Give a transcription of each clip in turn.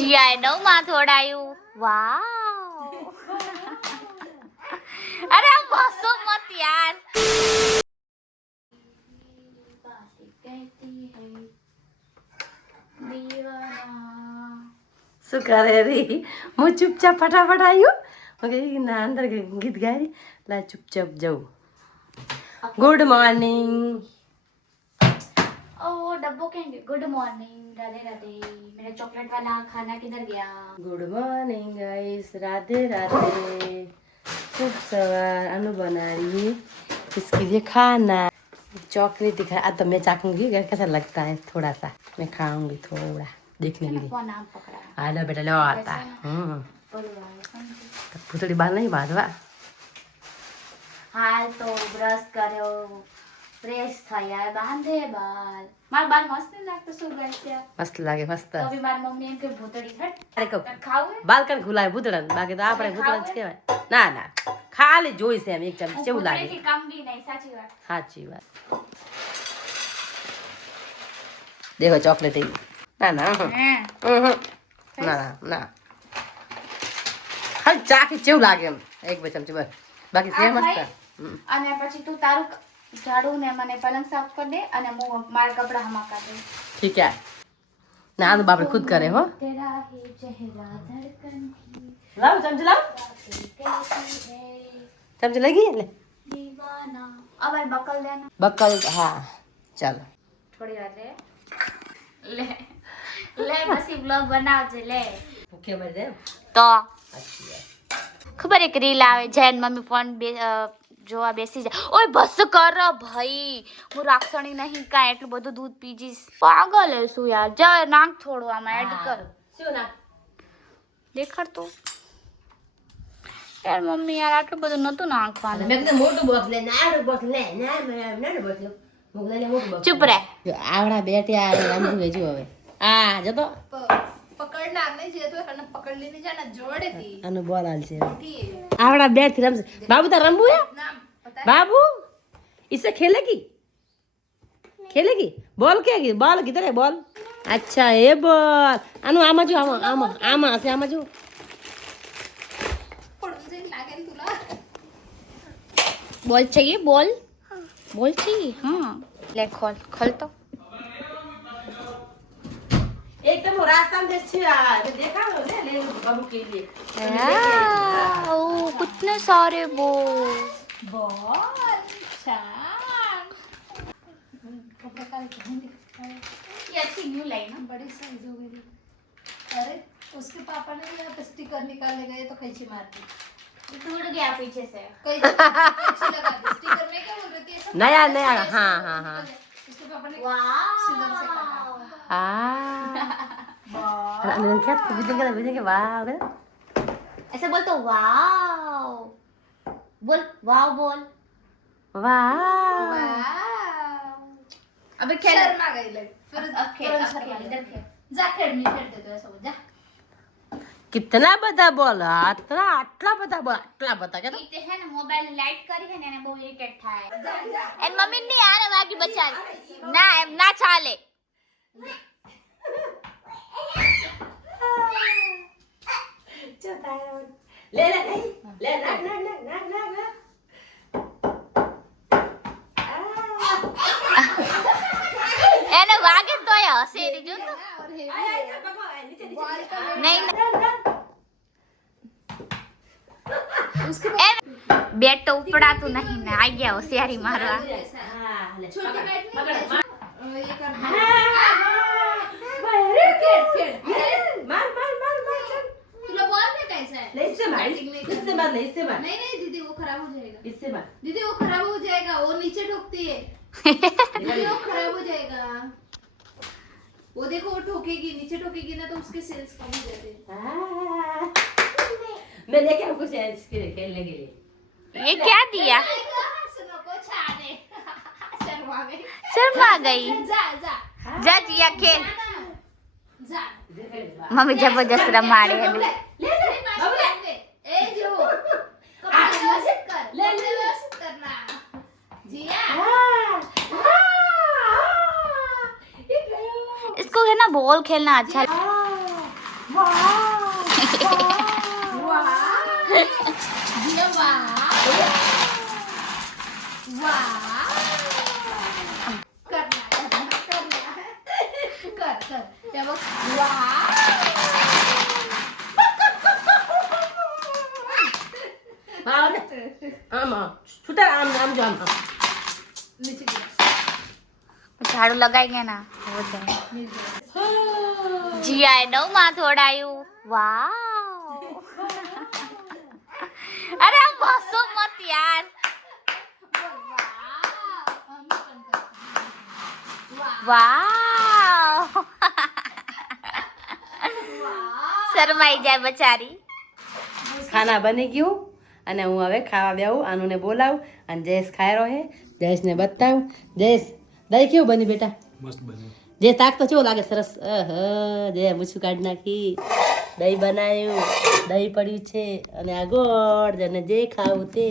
જીયાએ 9માં થોડાયું. વાવ. અરે બસો મત યાર. શું કરે રી? હું ચૂપચાપ ફટાફટ આવ્યું. ના અંદર ગીત ગાઈ લા ચૂપચાપ જાઉં. Good morning. ओ डब्बो candy. Good morning. Radhe Radhe. मेरा चॉकलेट वाला खाना किधर गया? Good morning guys. Radhe Radhe. शुभ सवार. अनु बना रही है इसके लिए खाना. चॉकलेट दिखा. अब तो मैं चाखूंगी कैसा लगता है. थोड़ा सा मैं खाऊंगी थोड़ा देखने के लिए. नाम पकड़ा. हाँ बेटा लो आता है. पूतड़ी बाल नहीं बांधवा. हाल तो ब्रश કર્યો, ફ્રેશ થયા, બાંધે બાલ. માર બાલ મસ્ત નહીં લાગતો શું ગાય છે? મસ્ત લાગે મસ્ત. તો બી મારી મમ્મી એમ કે ભૂતડી ખટ. અરે કહું ખાવું? બાલ કન ખુલાય ભૂતડા બાકી તો આપણે ભૂતડા જ કહેવાય. ના ના ખાલી જોઈ છે એમ એક ચમચી કેવું લાગે. ભૂતડીથી કામ બી નહીં. સાચી વાત. સાચી વાત. દેખો ચોકલેટ એ ના ના ના ના ના ખાલી ચાખી કેવું લાગે એમ એક બે ચમચી બસ બાકી સેમ મસ્ત. અને પછી તું તારું ઝાડુ ને મને પલંગ સાફ કરી દે અને હું મારા કપડા હમા કાઢી. ઠીક है ના તો બાપરે ખુદ કરે હો. तेरा ही चेहरा धड़कन की લાવ ચમચી લાવ. ચમચી લઈ ગઈ લે दीवाना. अब बकल देना. બકલ હા ચાલો થોડી વાર લે લે પછી બ્લોગ બનાવજે લે. ભૂખે મરે તો અચ્છી વાત. ખબર એક રીલ આવે જૈન મમ્મી ફોન જોવા બેસી જાય. ઓય બસ કર ભાઈ. હું રાક્ષણી નહીં કાંઈ એટલું બધું દૂધ પીજીશ. પાગલ હે શું યાર. જા નાક થોડું આમાં એડ કર. શું ના દેખાડ તો યાર મમ્મી યાર આટલું બધું નતું નાખવાનું. મેં કીધું મોટું બોક્સ લે નાનું બોક્સ લે નાનું બોક્સ લે મોકલે મોટું બોક્સ. ચૂપ રહે. જો આવડા બેટ્યા રમવું વેજુ હવે આ જતો પકડનાર નહીં જે તો એને પકડ લીને જાને જોડે દી આનો બોલ હાલ છે આવડા બેટ થી રમશે. બાબુ તાર રમવું હે નામ પતા बाबू इससे खेलेगी बॉल क्या की बॉल किधर है बॉल. अच्छा ये बॉल अनु आमा जो आमा आमा आमा से आमा जो પડું જેમ લાગે ને તુલા બોલ चाहिए બોલ બોલ चाहिए. हाँ ले खोल खोल तो. एकदम रास्ता में से देखा लो ले बाबू के लिए ओ कितने सारे बोल. બોલ શાન કપડા કાલ ये अच्छी न्यू लाइन है. बड़ी साइज हो गई. अरे उसके पापा ने यहाँ पे स्टिकर निकालने गए तो कैची मार दी. टूट गया पीछे से. कैची लगा दी स्टिकर में क्या बोल रही थी ऐसा नया नया हाँ हाँ हाँ उसके पापा ने सिजर से वाह. काटा. हाँ क्या तो विजय के वाह ऐसे बोल तो वाव. बोल वाव बोल. वाह वाव. अबे खेल. शर्मा गई लग फिर खेल तुरंत खेल शर्मा इधर गई. खेल. जा खेल नहीं खेलते तो ऐसा हो जा. कितना बता बोल आटला आटला बता बोल आटला बता क्या ઈ તે હે ને મોબાઈલ લાઈટ કરી હે ને એને બહુ ઇરિટેટ થાય. जा जा એન મમ્મી ની આને વાગી બચાલ. ના એમ ના ચાલે. ले ले ले ना ना ना ना ना ना એને વાગે તોય હસે રી જો તો. और हेवी बॉल का નહીં उसके બેટ તો ઉપડાતું નહીં ને આઈ ગયા હોશિયારી મારવા. छोटी बैट नहीं ये कर खेल खेल मार मार मार मार चल तुला बॉल में कैसा है ले इससे मार इससे मार ले इससे मार नहीं नहीं दीदी वो खराब हो जाएगा. इससे मार दीदी वो खराब हो जाएगा. वो नीचे ठोकती है. दीदी वो खराब हो जाएगा. वो देखो वो ठोकेगी नीचे ठोकेगी ना तो उसके सेल्स कम हो जाते हैं. मैं लेके आऊं कुछ इसके लिए खेलने के लिए. ये क्या दिया. सुनो को छाने शर्मा गई. शर्मा गई. जा जा जा जिया खेल. जा મમ્મી જબરજસ્ત રમાડે હે. ले ले ले ए जो कपड़ा व्यवस्थित कर ले ले व्यवस्थित करना जिया. इसको है ना बॉल खेलना अच्छा. झाड़ू लगाएंगे ना हो जाए जिया है नौ માં થોડાયું વાવ અરે આમ હસો મત યાર વાવ શરમાઈ જાય બચારી ખાના બની ગયું અને હું હવે ખાવા બેવું આનુને બોલાવું અને જયેશ ખાઈ રહ્યો હે જયેશને બતાવું જયેશ દહીં કેવું બની બેટા મસ્ત બન્યું જે તાક તો કેવો લાગે સરસ જે મૂછું કાઢી નાખી દહીં બનાવ્યું દહીં પડ્યું છે અને આ ગોળ અને જે ખાવું તે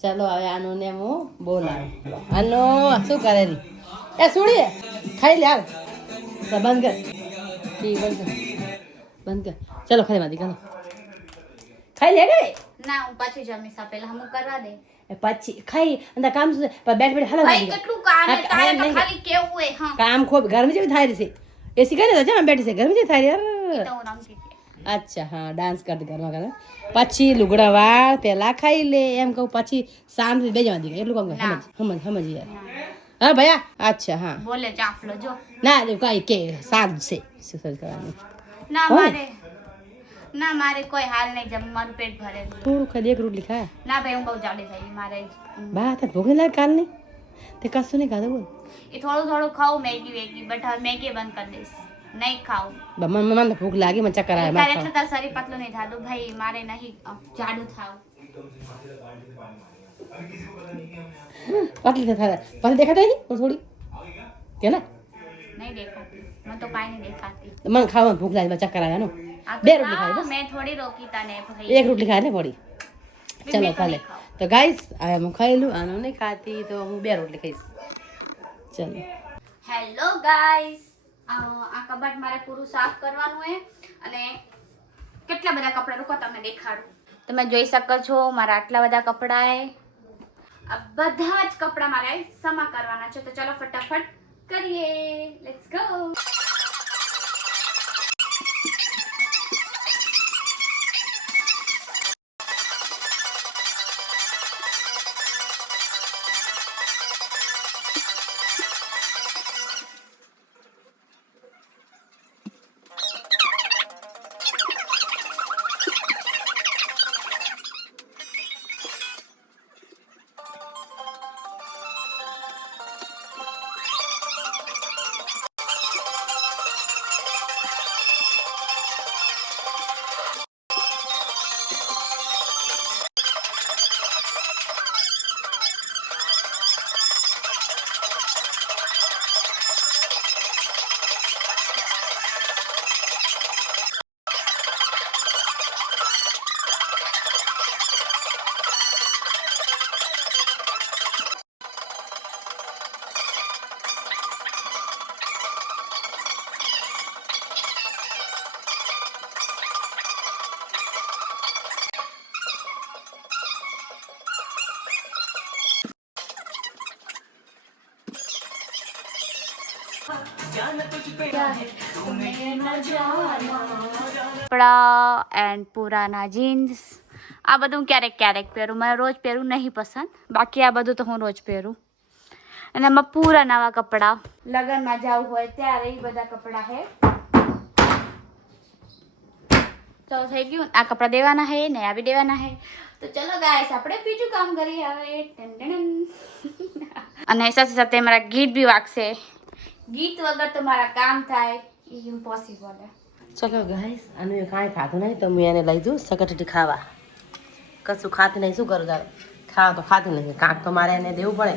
ચાલો હવે આનુને હું બોલાવું આનો શું કરે રી એ સુણીએ ખાઈ લે હાલ તો બંધ કર ટીવી બંધ કર બંધ કર ચાલો ખાઈ મારી ચાલો ખાઈ લે ગઈ ના હું પાછી જમીશ આ પેલા હું કરવા દે પછી ખાઈ અને કામ શું બેઠ બેઠ હાલ ભાઈ કેટલું કામ હે તારે તો ખાલી કેવું હે હા કામ ખૂબ ગરમી જેવી થાય રહી છે એસી કરે તો જા બેઠી છે ગરમી જેવી થાય રહી તો હું રમતી હતી. અચ્છા હા ડાન્સ કરતી ઘરમાં કરે પછી લુગડા વાળ પેલા ખાઈ લે એમ કહું પછી શાંતિ બે જવા દે એટલું કામ કર સમજ યાર હા ભૈયા અચ્છા હા બોલે ચાપલો જો ના કઈ કે સારું છે શું કરવાનું ના હોય. મારે કોઈ હાલ નહીં જમ મારું પેટ ભરેલું થોડું ખાલી એક રોટલી ખા ના ભાઈ હું બહુ જાડી થઈ મારે બા તાર ભૂખ નહીં લાગે કાલની તે કશું નહીં ખાધું બોલ એ થોડું ખાઉં મેગી વેગી બટ હવે મેગી બંધ કરી દઈશ નહીં ખાઉં મને ભૂખ લાગી મને ચક્કર આવે તારે એટલે તાર શરીર પતલું નહીં થતું ભાઈ મારે નહીં જાડું થાવું પતલી થાય પતલી દેખાતા નહીં થોડી કે ના નહીં દેખાતી મને તો કાંઈ નહીં દેખાતી મને ખાવાનું ભૂખ લાગે ચક્કર આવે નો આ તો બે રોટલી ખાઈ ખાઓ, બસ મેં થોડી રોકી તને ભાઈ એક રોટલી ખાય ને પડી ચલો મેં તો ભલે નહીં ખાઉં. તો ગાઈસ હવે હું ખાઈ આનું નહીં ખાતી તો હું બે રોટલી ખાઈશ ચલો હેલો ગાઈસ આ કબાટ મારે પૂરું સાફ કરવાનું છે અને કેટલા બધા કપડાં રૂકો તમને દેખાડું તમે જોઈ શકો છો મારા આટલા બધા કપડાં છે આ બધા જ કપડાં મારે સમા કરવાના છે તો ચલો ફટાફટ કરીએ લેટ્સ ગો કપડા એન્ડ પુરાના જીન્સ આ બધું ક્યારેક ક્યારેક પહેરું મને રોજ પહેરું નહીં પસંદ બાકી આ બધું તો હું રોજ પહેરું અને એમાં પૂરા નવા કપડાં લગ્નમાં જવું હોય ત્યારે એ બધા કપડાં છે તો થઈ ગયું આ કપડાં દેવાના છે ને આ બી દેવાના છે તો ચલો ગાઈસ આપણે બીજું કામ કરીએ હવે અને સાથે સાથે મારા ગીત બી વાગશે ગીત વગર તો મારા કામ થાય એ ઇમ્પોસિબલ છે ચલો ગાઈસ આનું કાંઈ ખાતું નહીં તો હું એને લઈ દઉં સકટેટી ખાવા કશું ખાતી નહીં શું કરું તારે ખાવા તો ખાતું નહીં કાંક તો મારે એને દેવું પડે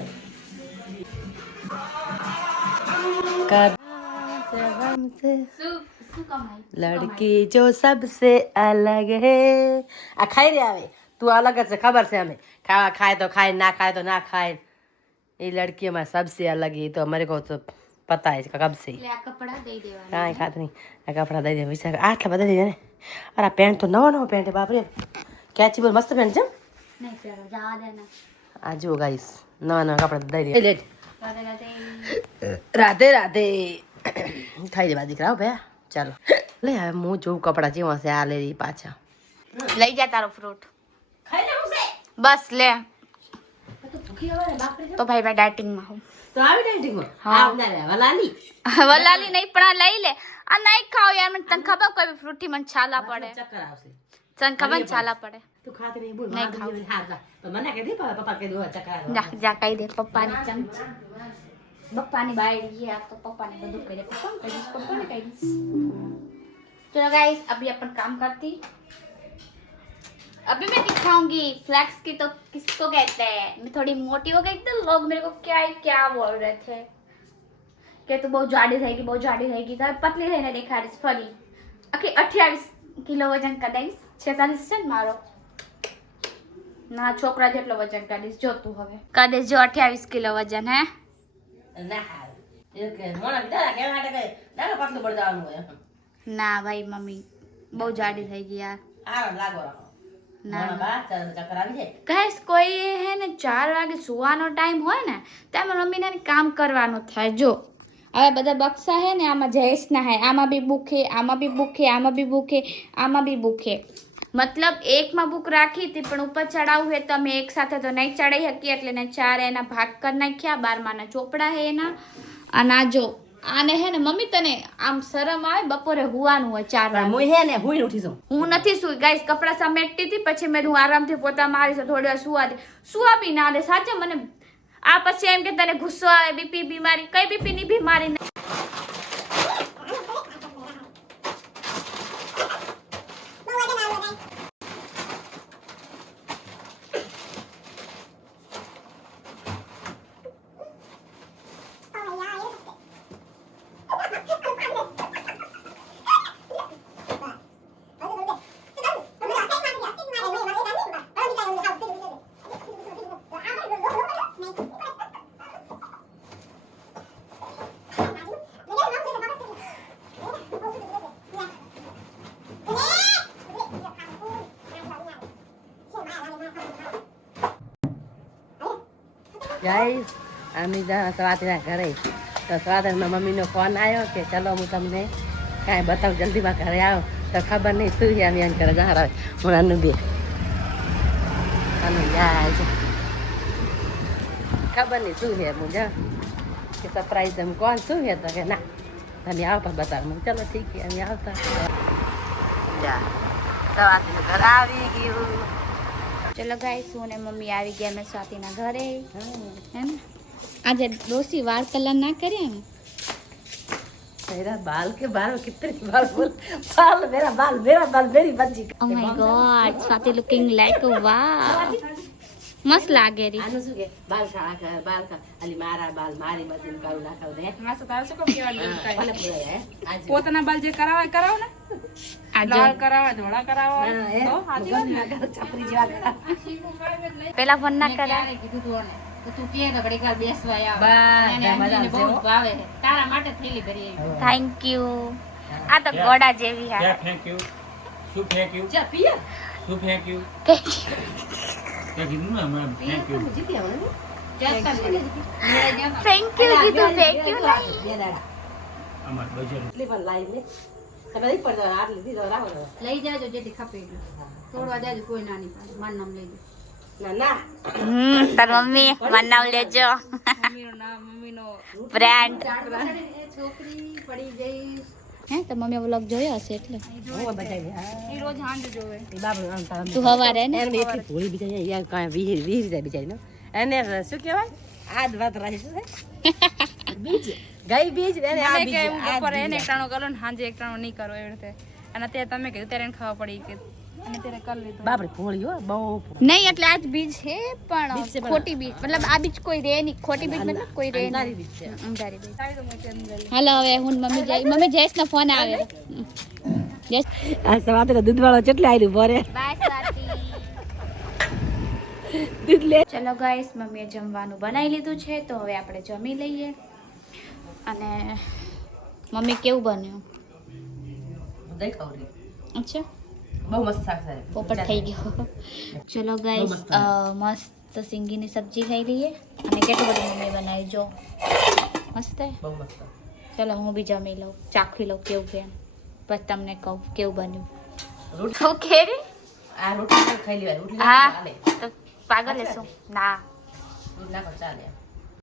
લડકી જો સબસે અલગ હે આ ખાઈ રે આવે તું અલગ જ છે ખબર છે અમે ખાવા ખાય તો ખાય ના ખાય તો ના ખાય એ લડકી અમારે સબસે અલગ એ તો અમારે કહો તો पता है कब से એટલે આ કપડા દઈ દેવાના કાંઈ ખાત નહીં આ કપડા દઈ દે વિચાર આટલા બધા દઈ દે ને અરે આ પેન્ટ તો નવો પેન્ટ છે બાપરે કેચેબલ મસ્ત પેન્ટ છે નહીં પહેરો જવા દે ને આ જુઓ ગાઈસ નવા કપડા દઈ દે રાધે રાધે રાધે રાધે ખાઈ દેવા દીકરા ભયા ચાલો લે હવે હું જોઉં કપડા જેવા છે આ લઈ પાછા લઈ જા તારો ફ્રૂટ ખાઈ લે હું બસ લે તો ભૂખી આવે ને બાપરે તો ભાઈ મેં ડાયટિંગમાં હું તો આવી ડાયટિંગમાં હા. આવના રે વલાલી વલાલી નહીં પણ આ લઈ લે આ નહીં ખાવ યાર મને તને ખબર કોઈ બી ફ્રૂટી મને છાલા પડે ચક્કર આવશે તને ખબર ને છાલા પડે તું ખાતી નહીં બોલ નહીં ખાવ હા જા તો મને કહી દે પપ્પા કહી દો ચક્કર આવે જા જા કહી દે પપ્પાની ચમચી પપ્પાની બાયડી है तो पप्पा ने बंदूक पे पप्पा ने कही चलो गाइस अभी अपन काम करती अभी मैं दिखाऊंगी फ्लैक्स की तो किसको कहते हैं मैं थोड़ी मोटी हो गई तो लोग मेरे को क्या बोल रहे थे कि तू बहुत जाडी रहेगी तो पतली रहने देखा रही फरी आखिर 28 किलो वजन कदाई 46 છે મારો ના છોકરા જેટલો વજન કાઢીશ જો તું હવે કાઢીશ જો 28 કિલો વજન હે ના એ કે મોણા બિચારા કેવા માટે કે ના પતલું પડ જવાનું હોય ના ભાઈ મમ્મી બહુ જાડી થઈ ગઈ યાર આરામ લાગો રાખો ના. મોણા બા ચક્કર આવી જાય કહેશ કોઈ હે ને 4 વાગે સુવાનો ટાઈમ હોય ને તેમાં મમ્મીને કામ કરવાનું થાય જો હવે બધા બક્સા હે ને આમાં જયેશના હે આમાં બી બુખે આમાં બી બુખે આમાં બી બુખે આમાં બી બુખે મતલબ એકમાં બુક રાખી હતી પણ ઉપર ચડાવવું હોય તો અમે એક સાથે તો નહીં ચડાવી શકીએ એટલે ને 4 એના ભાગ કરી નાખ્યા 12માના ચોપડા હે એના અને આ જો આને હે ને મમ્મી તને આમ શરમ આવે બપોરે હુવાનું હોય 4 વાગે હું હે ને હું ઉઠી જાઉં હું નથી સુઈ ગાઈસ કપડા સમેટતી હતી પછી મેં હું આરામથી પોતા મારીશ થોડી વાર સુવા બી ના દે સાચે મને આ પછી એમ કે તને ગુસ્સો આવે બીપી બીમારી કઈ બીપી ની બીમારી નહીં ગાઈસ અમે સ્વાતિના ઘરે તો સ્વાતિના મમ્મીનો ફોન આવ્યો કે ચલો હું તમને કાંઈ બતાવું જલ્દીમાં ઘરે આવો તો ખબર નહીં શું છે અમે એમ ઘરે જવા આવે હું આનું બે અને જાય છે ખબર નહીં શું છે હું જા કે સરપ્રાઈઝ એમ કોણ શું છે તો કે ના તમે આવો પણ બતાવો ચલો ઠીક છે અમે આવતા જા સ્વાતિનું ઘર આવી ગયું ચલો ગાઈસ હું ને મમ્મી આવી ગયા મેં સ્વાતિના ઘરે હે ને આજે ડોસી વાળ કલર ના કર્યા ને मेरा बाल के बाल में कितने बाल बोल बाल मेरा बाल मेरी बच्ची oh my God Swati looking like વાવ મસ્ત લાગે રી આનું શું કે બાલ કાળા કર બાલ કા અલી મારા બાલ મારી બધી કાળું નાખાવ દે માસો તારે શું કામ કેવા જેવું કાંઈ? ભલે પૂરા હે આજ પોતાના બાલ જે કરાવાય કરાવો ને આજે લાલ કરાવાય ધોળા કરાવાય એ તો સાચી વાત ને? છપરી જેવા કરા પેલા ફોન ના કરા ક્યારે કીધું તું ઓને તો તું કે તો ઘડીક વાર બેસવા આવ બસ, અને મજા એને બહુ આવશે, હો. ભાવે છે તારા માટે થેલી ભરી આવી થેન્ક યુ આ તો ગોડા જેવી હા क्या थैंक यू શું થેન્ક યુ જા પિયા શું થેન્ક યુ क्या કીધું ને મેમ થેન્ક યુ જીતી આવો ને જતા થેન્ક યુ કીધું થેન્ક યુ નહીં બે દાડા અમાર બજાર એટલી પણ લાઈન ને તમે નહીં પડતો આટલી દીધો રાખો તો. લઈ જાજો જેથી ખપે એટલું તોડવા જાજો કોઈ ના નહીં પાડે મારું નામ લઈ ના ના તાર મમ્મી મનાવ લેજો મમ્મીનું નામ મમ્મીનો બ્રાન્ડ જાજો છોકરી પડી જઈશ હે તો મમ્મી વ્લોગ જોયો હશે એટલે હું બતાવી હા એ રોજ હાંજ જોવે એ બાબુ આમ તારા તું હવારે ને એને એટલી ભોળી બિચારી યાર કાંઈ વીર જાય બિચારી એને શું કહેવાય આજ વાત રાજી શું છે બીજ ગઈ બીજ એને આ અમે બીજ કે આ બપોરે બીજ. એને એક ટાણો કરો ને હાંજે એક ટાણો નહીં કરો એવી રીતે અને અત્યારે તમે કીધું ત્યારે એને ખાવા પડી કે અને ત્યારે કરી લીધું બાપરે ભોળી હો બહુ ભોળી. નહીં એટલે આજ બીજ છે પણ બીજ છે પણ- ખોટી બીજ મતલબ આ બીજ કોઈ રે નહીં ખોટી બીજ મતલબ કોઈ રે અંધારી નહીં બીજ છે અંધારી બીજ સારી તો મોટી અંદર હાલો હવે હું ને મમ્મી જયેશનો ફોન આવે જયેશ આ સવારે દૂધવાળો કેટલે આવ્યું ભરે બાય સ્વાતિ દૂધ લે ચલો ગાઈસ મમ્મીએ જમવાનું બનાવી લીધું છે તો હવે આપણે જમી લઈએ અને મમ્મી કેવું બન્યું દહીં ખાવરી અચ્છા બહુ મસ્ત શાક છે પોપટ થઈ ગયો ચલો ગાઈસ મસ્ત. મસ્ત સિંગીની સબ્જી ખાઈ લઈએ અને કેટલું બધું મમ્મી બનાવી જો મસ્ત હે બહુ મસ્ત ચલો હું બી જમી લઉં ચાખી લઉં કેવું કેમ પછી તમને કહું કેવું બન્યું રોટલી ઓકે રે આ રોટલી ખાઈ લેવાય રોટલી હા ચાલે તો પાગલ લેશું ના રોટલી નાખો ચાલે